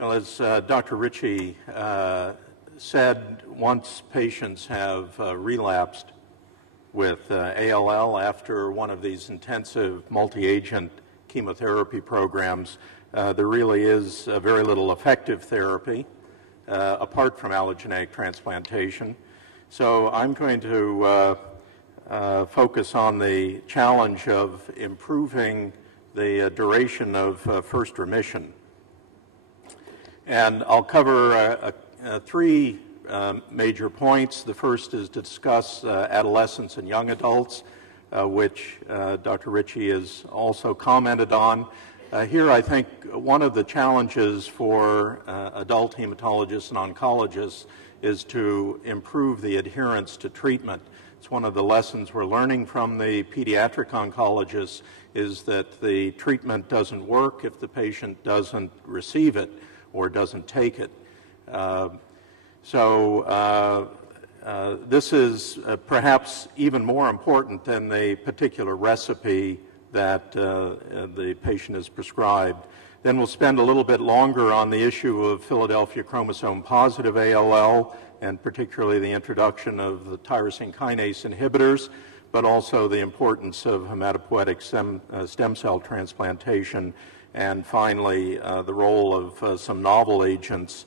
Well, as Dr. Ritchie said, once patients have relapsed with ALL after one of these intensive multi-agent chemotherapy programs, there really is very little effective therapy apart from allogeneic transplantation. So I'm going to focus on the challenge of improving the duration of first remission. And I'll cover three major points. The first is to discuss adolescents and young adults, which Dr. Ritchie has also commented on. Here, I think one of the challenges for adult hematologists and oncologists is to improve the adherence to treatment. It's one of the lessons we're learning from the pediatric oncologists is that the treatment doesn't work if the patient doesn't receive it or doesn't take it. This is perhaps even more important than the particular recipe that the patient is prescribed. Then we'll spend a little bit longer on the issue of Philadelphia chromosome positive ALL, and particularly the introduction of the tyrosine kinase inhibitors, but also the importance of hematopoietic stem cell transplantation, and finally the role of some novel agents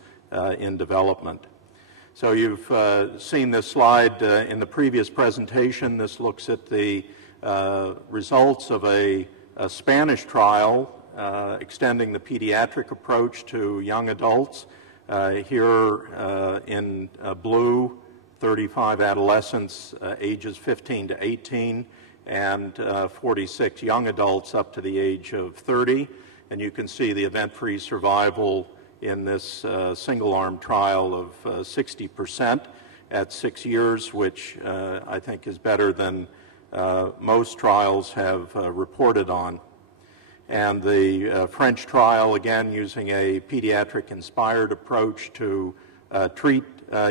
in development. So you've seen this slide in the previous presentation. This looks at the results of a Spanish trial extending the pediatric approach to young adults. Here in blue, 35 adolescents ages 15 to 18 and 46 young adults up to the age of 30. And you can see the event-free survival in this single-arm trial of 60% at 6 years, which I think is better than most trials have reported on. And the French trial, again, using a pediatric-inspired approach to treat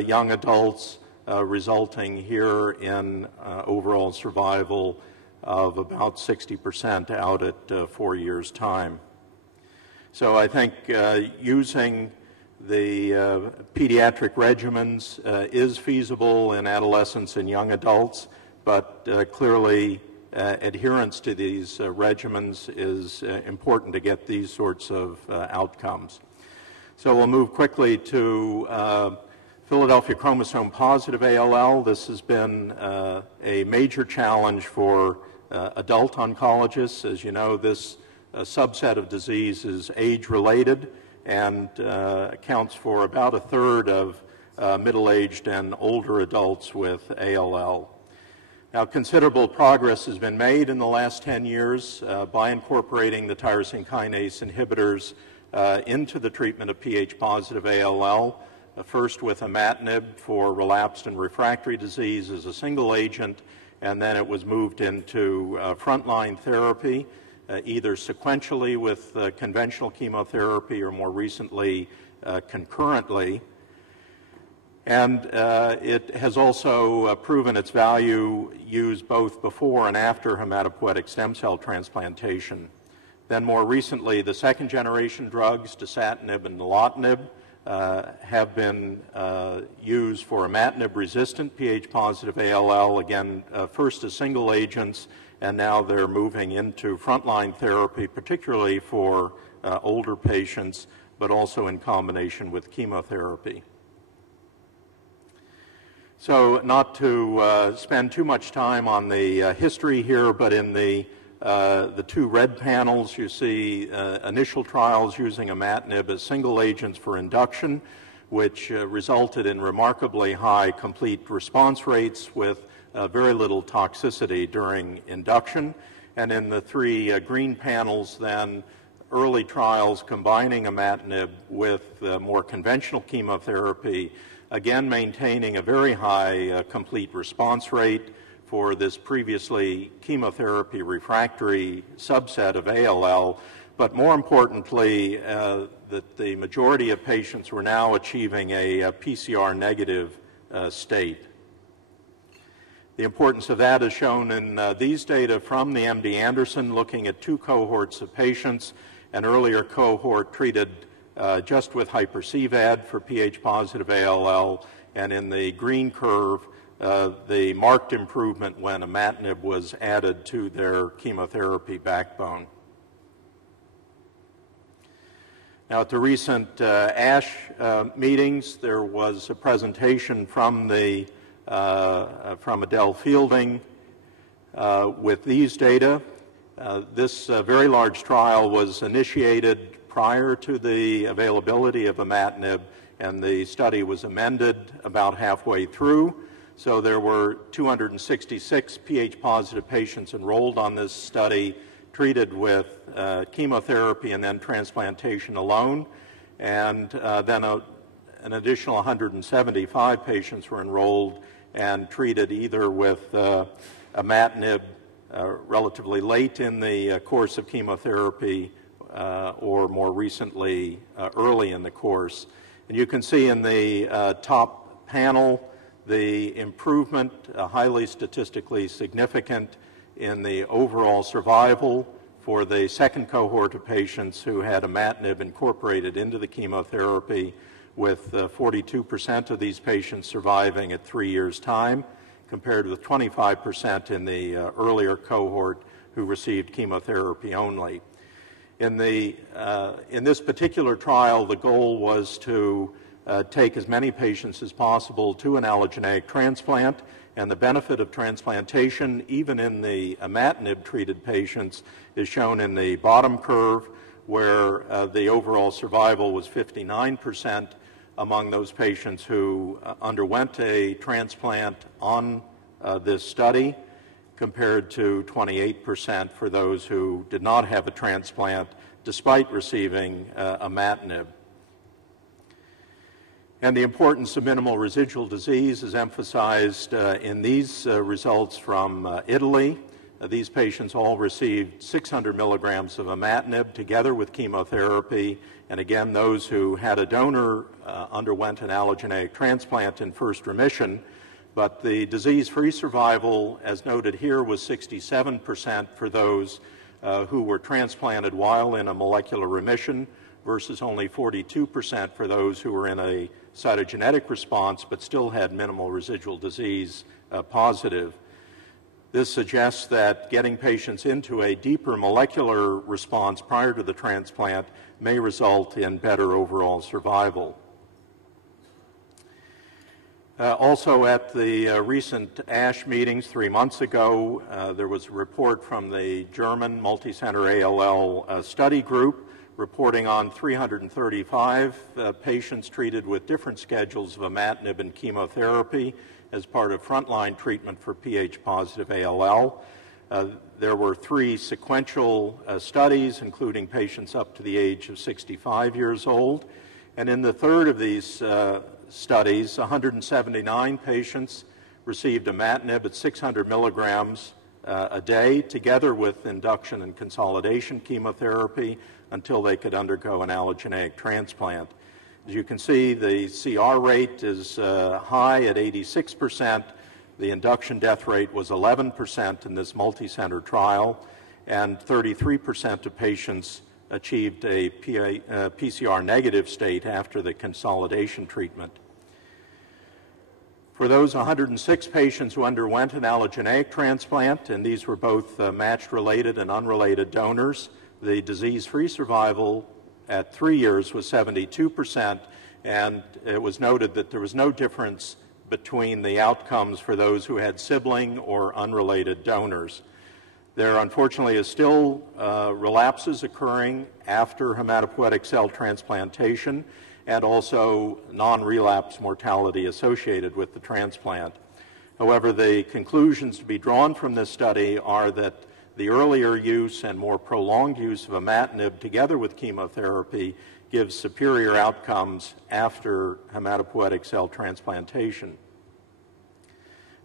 young adults, resulting here in overall survival of about 60% out at 4 years' time. So I think using the pediatric regimens is feasible in adolescents and young adults, but clearly adherence to these regimens is important to get these sorts of outcomes. So we'll move quickly to Philadelphia chromosome positive ALL. This has been a major challenge for adult oncologists. As you know, this subset of disease is age-related and accounts for about a third of middle-aged and older adults with ALL. Now, considerable progress has been made in the last 10 years by incorporating the tyrosine kinase inhibitors into the treatment of pH-positive ALL, first with imatinib for relapsed and refractory disease as a single agent, and then it was moved into frontline therapy, either sequentially with conventional chemotherapy or more recently concurrently. And it has also proven its value used both before and after hematopoietic stem cell transplantation. Then more recently, the second generation drugs, dasatinib and nilotinib, have been used for imatinib-resistant pH-positive ALL, again, first as single agents, and now they're moving into frontline therapy, particularly for older patients, but also in combination with chemotherapy. So not to spend too much time on the history here, but in the two red panels, you see initial trials using imatinib as single agents for induction, which resulted in remarkably high complete response rates with very little toxicity during induction. And in the three green panels, then, early trials combining imatinib with more conventional chemotherapy, again maintaining a very high complete response rate for this previously chemotherapy refractory subset of ALL, but more importantly, that the majority of patients were now achieving a PCR negative state. The importance of that is shown in these data from the MD Anderson, looking at two cohorts of patients. An earlier cohort treated just with hyper-CVAD for pH-positive ALL, and in the green curve, the marked improvement when imatinib was added to their chemotherapy backbone. Now, at the recent ASH meetings, there was a presentation from Adele Fielding with these data. This very large trial was initiated prior to the availability of imatinib, and the study was amended about halfway through. So there were 266 pH-positive patients enrolled on this study, treated with chemotherapy and then transplantation alone, and then an additional 175 patients were enrolled and treated either with imatinib relatively late in the course of chemotherapy or more recently early in the course. And you can see in the top panel the improvement, highly statistically significant, in the overall survival for the second cohort of patients who had imatinib incorporated into the chemotherapy, with 42% of these patients surviving at 3 years' time, compared with 25% in the earlier cohort who received chemotherapy only. In this particular trial, the goal was to take as many patients as possible to an allogeneic transplant, and the benefit of transplantation, even in the imatinib-treated patients, is shown in the bottom curve, where the overall survival was 59% among those patients who underwent a transplant on this study, compared to 28% for those who did not have a transplant despite receiving imatinib. And the importance of minimal residual disease is emphasized in these results from Italy. These patients all received 600 milligrams of imatinib together with chemotherapy, and again, those who had a donor underwent an allogeneic transplant in first remission. But the disease-free survival, as noted here, was 67% for those who were transplanted while in a molecular remission, versus only 42% for those who were in a cytogenetic response but still had minimal residual disease positive. This suggests that getting patients into a deeper molecular response prior to the transplant may result in better overall survival. Also, at the recent ASH meetings 3 months ago, there was a report from the German multi-center ALL study group reporting on 335 patients treated with different schedules of imatinib and chemotherapy as part of frontline treatment for pH-positive ALL. There were 3 sequential studies, including patients up to the age of 65 years old. And in the third of these studies, 179 patients received imatinib at 600 milligrams a day, together with induction and consolidation chemotherapy, until they could undergo an allogeneic transplant. As you can see, the CR rate is high at 86%. The induction death rate was 11% in this multi-center trial, and 33% of patients achieved a PCR negative state after the consolidation treatment. For those 106 patients who underwent an allogeneic transplant, and these were both matched-related and unrelated donors, the disease-free survival at 3 years was 72%, and it was noted that there was no difference between the outcomes for those who had sibling or unrelated donors. There, unfortunately, is still relapses occurring after hematopoietic cell transplantation, and also non-relapse mortality associated with the transplant. However, the conclusions to be drawn from this study are that the earlier use and more prolonged use of imatinib together with chemotherapy gives superior outcomes after hematopoietic cell transplantation.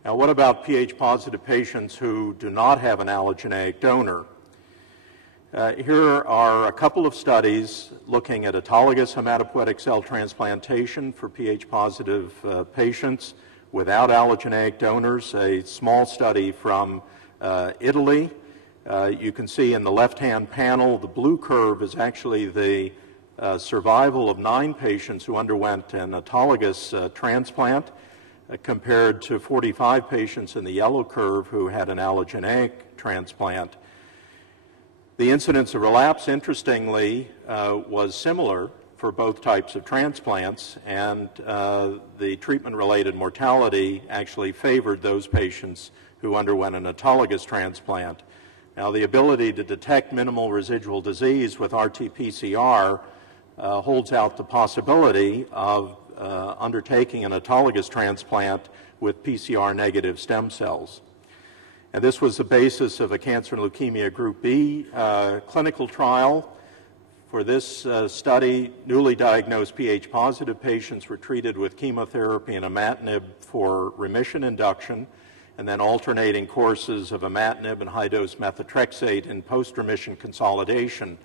Now, what about pH-positive patients who do not have an allogeneic donor? Here are a couple of studies looking at autologous hematopoietic cell transplantation for pH-positive patients without allogeneic donors, a small study from Italy. You can see in the left-hand panel, the blue curve is actually the survival of 9 patients who underwent an autologous transplant compared to 45 patients in the yellow curve who had an allogeneic transplant. The incidence of relapse, interestingly, was similar for both types of transplants, and the treatment-related mortality actually favored those patients who underwent an autologous transplant. Now, the ability to detect minimal residual disease with RT-PCR holds out the possibility of undertaking an autologous transplant with PCR-negative stem cells. And this was the basis of a cancer and leukemia group B clinical trial. For this study, newly diagnosed pH-positive patients were treated with chemotherapy and imatinib for remission induction, and then alternating courses of imatinib and high-dose methotrexate in post-remission consolidation.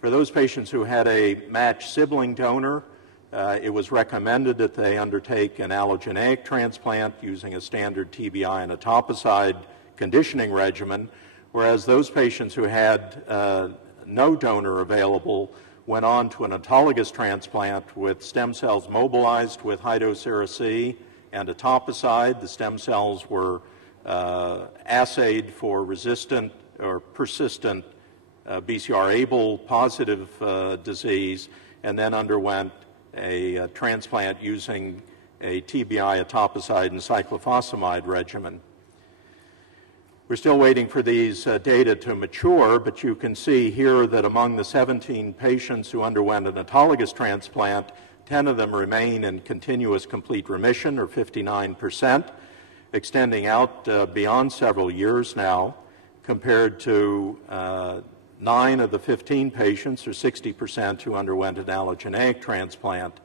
For those patients who had a matched sibling donor, it was recommended that they undertake an allogeneic transplant using a standard TBI and etoposide conditioning regimen, whereas those patients who had no donor available went on to an autologous transplant with stem cells mobilized with high-dose Ara-C and etoposide. The stem cells were assayed for resistant or persistent BCR-ABL positive disease, and then underwent a transplant using a TBI, etoposide, and cyclophosphamide regimen. We're still waiting for these data to mature, but you can see here that among the 17 patients who underwent an autologous transplant, 10 of them remain in continuous complete remission, or 59%, extending out beyond several years now, compared to 9 of the 15 patients, or 60%, who underwent an allogeneic transplant.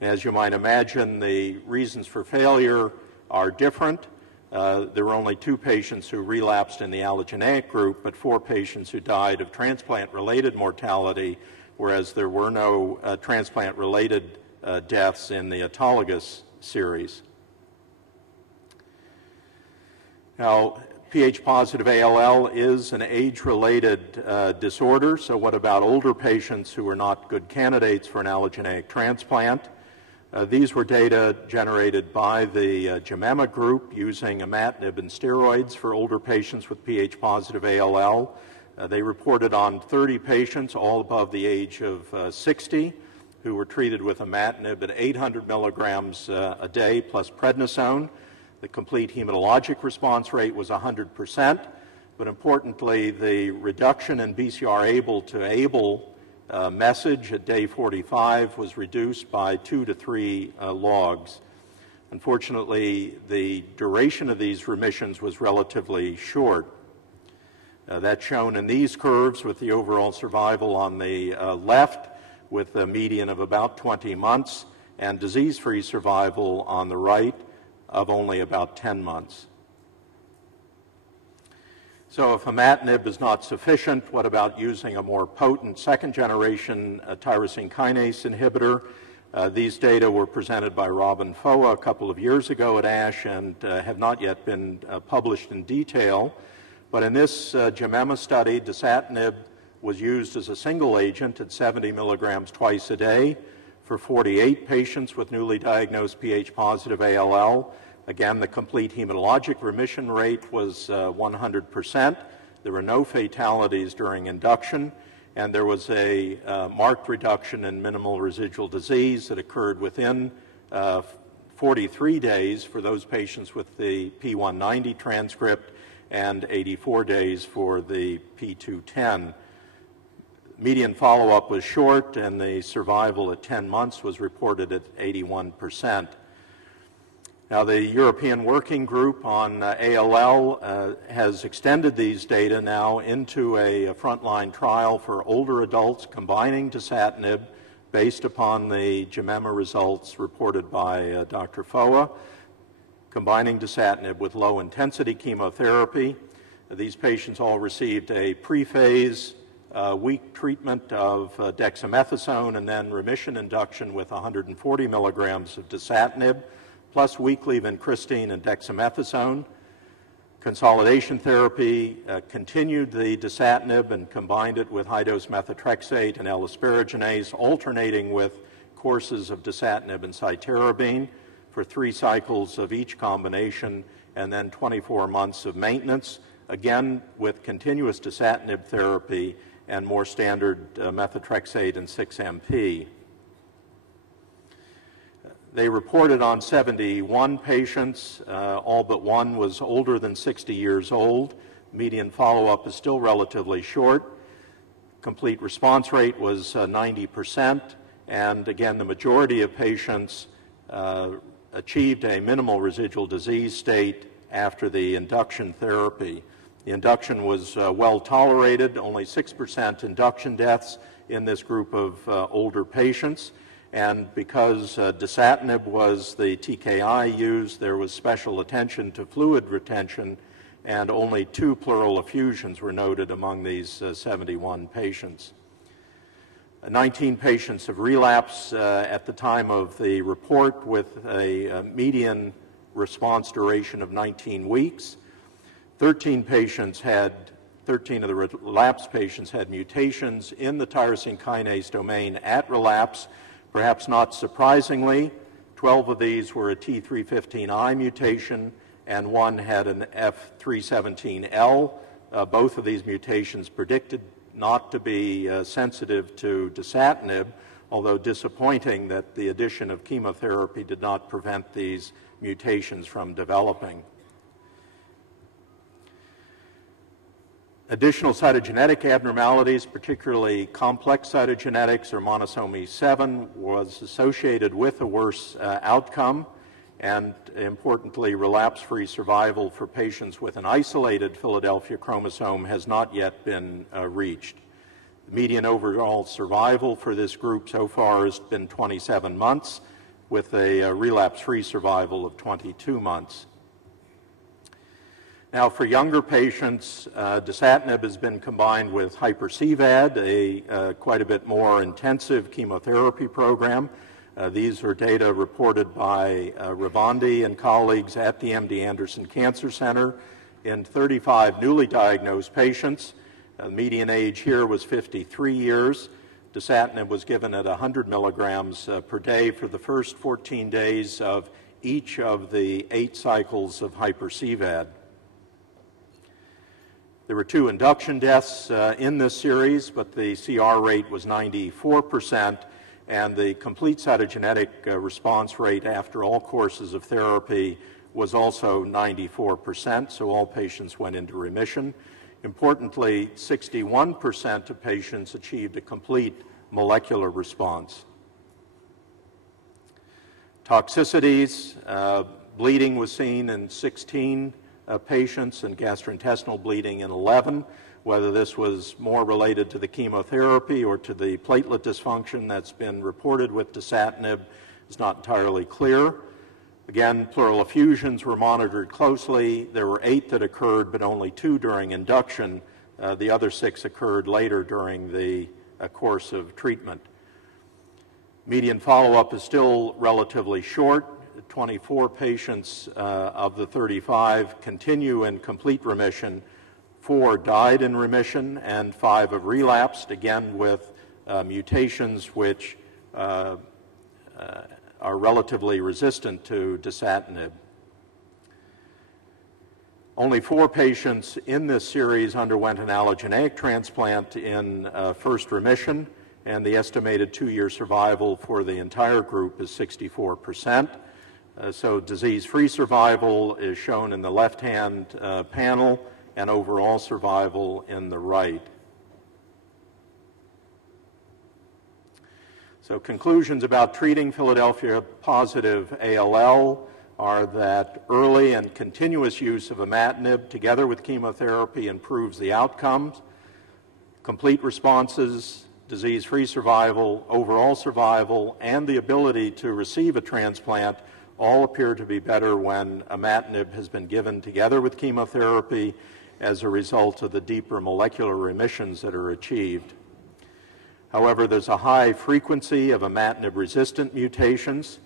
And as you might imagine, the reasons for failure are different. There were only 2 patients who relapsed in the allogeneic group, but 4 patients who died of transplant-related mortality, whereas there were no transplant-related deaths in the autologous series. Now, pH-positive ALL is an age-related disorder, so what about older patients who are not good candidates for an allogeneic transplant? These were data generated by the Gemema group using imatinib and steroids for older patients with pH-positive ALL. They reported on 30 patients, all above the age of 60, who were treated with imatinib at 800 milligrams a day plus prednisone. The complete hematologic response rate was 100%, but importantly, the reduction in BCR-ABL to ABL message at day 45 was reduced by 2 to 3 logs. Unfortunately, the duration of these remissions was relatively short. That's shown in these curves with the overall survival on the left, with a median of about 20 months, and disease-free survival on the right of only about 10 months. So if imatinib is not sufficient, what about using a more potent second-generation tyrosine kinase inhibitor? These data were presented by Robin Foa a couple of years ago at ASH and have not yet been published in detail. But in this Gemema study, dasatinib was used as a single agent at 70 milligrams twice a day for 48 patients with newly diagnosed pH-positive ALL. Again, the complete hematologic remission rate was 100%. There were no fatalities during induction, and there was a marked reduction in minimal residual disease that occurred within 43 days for those patients with the P190 transcript and 84 days for the P210. Median follow-up was short, and the survival at 10 months was reported at 81%. Now, the European Working Group on ALL has extended these data now into a frontline trial for older adults combining dasatinib based upon the Gemema results reported by Dr. Foa, combining dasatinib with low-intensity chemotherapy. These patients all received a pre-phase week treatment of dexamethasone and then remission induction with 140 milligrams of dasatinib, plus weekly vincristine and dexamethasone. consolidation therapy continued the dasatinib and combined it with high-dose methotrexate and L-asparaginase, alternating with courses of dasatinib and cytarabine for 3 cycles of each combination, and then 24 months of maintenance, again with continuous dasatinib therapy and more standard methotrexate and 6-MP. They reported on 71 patients. All but one was older than 60 years old. Median follow-up is still relatively short. Complete response rate was 90%, and again, the majority of patients achieved a minimal residual disease state after the induction therapy. The induction was well tolerated, only 6% induction deaths in this group of older patients. And because dasatinib was the TKI used, there was special attention to fluid retention, and only 2 pleural effusions were noted among these 71 patients. 19 patients have relapsed at the time of the report, with a median response duration of 19 weeks. 13 of the relapsed patients had mutations in the tyrosine kinase domain at relapse. Perhaps not surprisingly, 12 of these were a T315I mutation, and 1 had an F317L. Both of these mutations predicted not to be sensitive to dasatinib, although disappointing that the addition of chemotherapy did not prevent these mutations from developing. Additional cytogenetic abnormalities, particularly complex cytogenetics or monosomy 7, was associated with a worse outcome, and importantly, relapse-free survival for patients with an isolated Philadelphia chromosome has not yet been reached. The median overall survival for this group so far has been 27 months, with a relapse-free survival of 22 months. Now, for younger patients, dasatinib has been combined with hyper-CVAD, a quite a bit more intensive chemotherapy program. These are data reported by Ravandi and colleagues at the MD Anderson Cancer Center in 35 newly diagnosed patients. The median age here was 53 years. Dasatinib was given at 100 milligrams per day for the first 14 days of each of the 8 cycles of hyper-CVAD. There were 2 induction deaths in this series, but the CR rate was 94%, and the complete cytogenetic response rate after all courses of therapy was also 94%, so all patients went into remission. Importantly, 61% of patients achieved a complete molecular response. Toxicities, bleeding was seen in 16 patients and gastrointestinal bleeding in 11. Whether this was more related to the chemotherapy or to the platelet dysfunction that's been reported with dasatinib is not entirely clear. Again, pleural effusions were monitored closely. There were 8 that occurred, but only 2 during induction. The other 6 occurred later during the course of treatment. Median follow-up is still relatively short. 24 patients of the 35 continue in complete remission. 4 died in remission, and 5 have relapsed, again with mutations which are relatively resistant to dasatinib. Only 4 patients in this series underwent an allogeneic transplant in first remission, and the estimated 2-year survival for the entire group is 64%. So disease-free survival is shown in the left-hand panel, and overall survival in the right. So conclusions about treating Philadelphia-positive ALL are that early and continuous use of imatinib together with chemotherapy improves the outcomes. Complete responses, disease-free survival, overall survival, and the ability to receive a transplant all appear to be better when imatinib has been given together with chemotherapy as a result of the deeper molecular remissions that are achieved. However, there's a high frequency of imatinib-resistant mutations.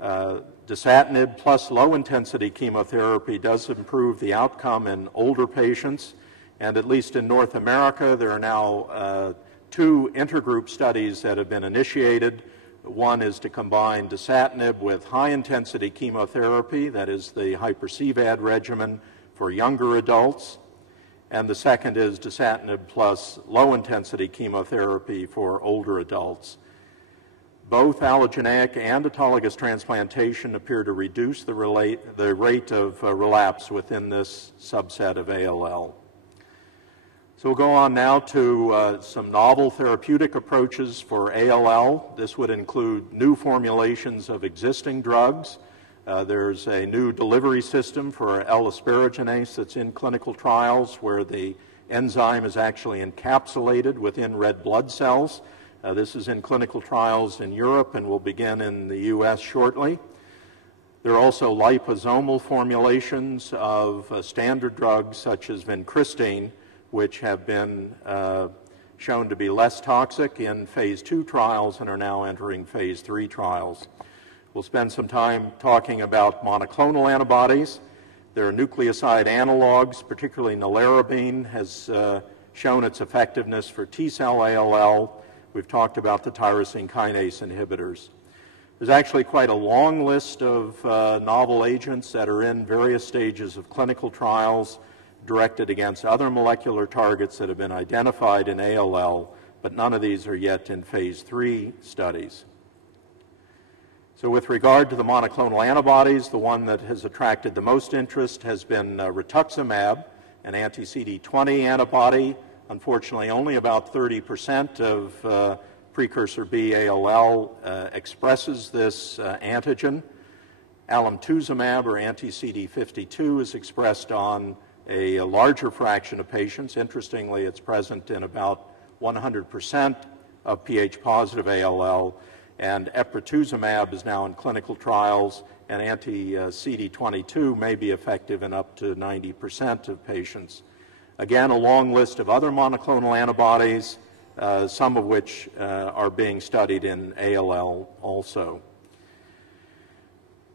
Dasatinib plus low-intensity chemotherapy does improve the outcome in older patients, and at least in North America, there are now 2 intergroup studies that have been initiated. One is to combine dasatinib with high-intensity chemotherapy, that is the hyper-CVAD regimen for younger adults, and the second is dasatinib plus low-intensity chemotherapy for older adults. Both allogeneic and autologous transplantation appear to reduce the rate of relapse within this subset of ALL. So we'll go on now to some novel therapeutic approaches for ALL. This would include new formulations of existing drugs. There's a new delivery system for L-asparaginase that's in clinical trials where the enzyme is actually encapsulated within red blood cells. This is in clinical trials in Europe and will begin in the U.S. shortly. There are also liposomal formulations of standard drugs such as vincristine, which have been shown to be less toxic in phase 2 trials and are now entering phase 3 trials. We'll spend some time talking about monoclonal antibodies. There are nucleoside analogs, particularly nelarabine has shown its effectiveness for T-cell ALL. We've talked about the tyrosine kinase inhibitors. There's actually quite a long list of novel agents that are in various stages of clinical trials directed against other molecular targets that have been identified in ALL, but none of these are yet in phase 3 studies. So with regard to the monoclonal antibodies, the one that has attracted the most interest has been rituximab, an anti-CD20 antibody. Unfortunately, only about 30% of precursor B ALL expresses this antigen. Alemtuzumab, or anti-CD52, is expressed on a larger fraction of patients. Interestingly, it's present in about 100% of pH-positive ALL, and eprotuzumab is now in clinical trials, and anti-CD22 may be effective in up to 90% of patients. Again, a long list of other monoclonal antibodies, some of which are being studied in ALL also.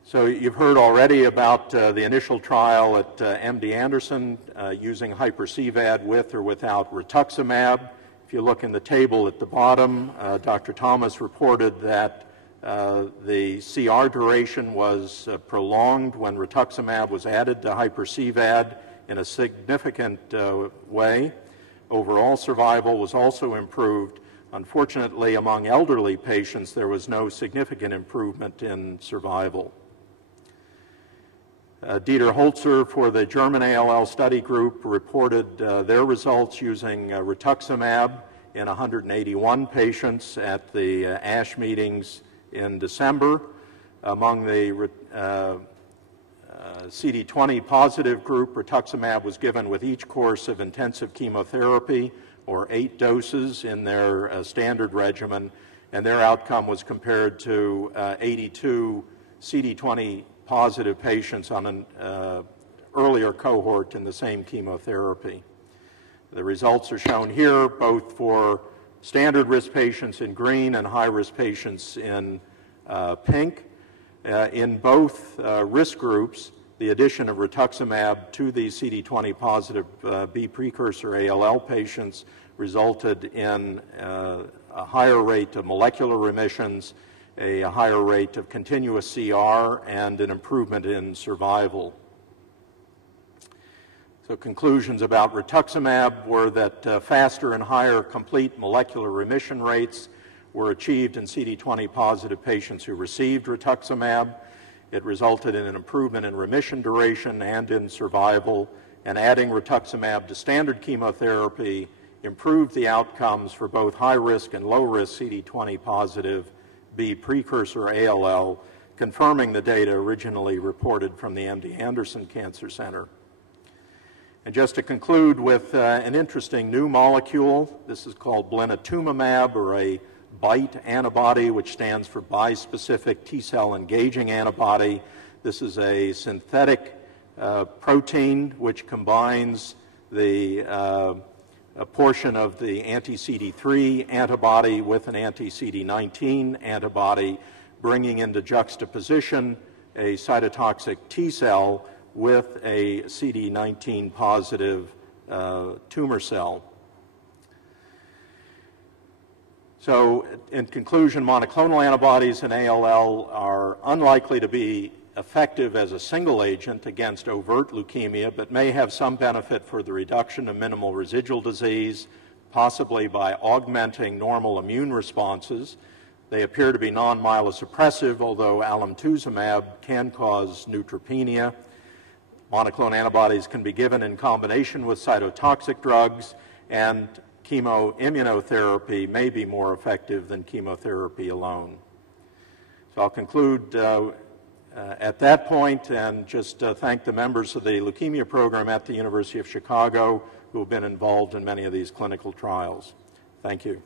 So you've heard already about the initial trial at MD Anderson using hyper-CVAD with or without rituximab. If you look in the table at the bottom, Dr. Thomas reported that the CR duration was prolonged when rituximab was added to hyper-CVAD in a significant way. Overall survival was also improved. Unfortunately, among elderly patients, there was no significant improvement in survival. Dieter Holzer for the German ALL study group reported their results using rituximab in 181 patients at the ASH meetings in December. Among the CD20 positive group, rituximab was given with each course of intensive chemotherapy, or 8 doses in their standard regimen, and their outcome was compared to 82 CD20 positive patients on an earlier cohort in the same chemotherapy. The results are shown here, both for standard risk patients in green and high risk patients in pink. In both risk groups, the addition of rituximab to these CD20 positive B precursor ALL patients resulted in a higher rate of molecular remissions, a higher rate of continuous CR, and an improvement in survival. So conclusions about rituximab were that faster and higher complete molecular remission rates were achieved in CD20 positive patients who received rituximab. It resulted in an improvement in remission duration and in survival, and adding rituximab to standard chemotherapy improved the outcomes for both high-risk and low-risk CD20 positive B precursor ALL, confirming the data originally reported from the MD Anderson Cancer Center. And just to conclude with an interesting new molecule, this is called blinatumomab, or a BiTE antibody, which stands for bispecific T-cell engaging antibody. This is a synthetic protein which combines a portion of the anti-CD3 antibody with an anti-CD19 antibody, bringing into juxtaposition a cytotoxic T cell with a CD19 positive tumor cell. So in conclusion, monoclonal antibodies in ALL are unlikely to be effective as a single agent against overt leukemia, but may have some benefit for the reduction of minimal residual disease, possibly by augmenting normal immune responses. They appear to be non-myelosuppressive, although alemtuzumab can cause neutropenia. Monoclonal antibodies can be given in combination with cytotoxic drugs, and chemoimmunotherapy may be more effective than chemotherapy alone. So I'll conclude at that point and just thank the members of the leukemia program at the University of Chicago who have been involved in many of these clinical trials. Thank you.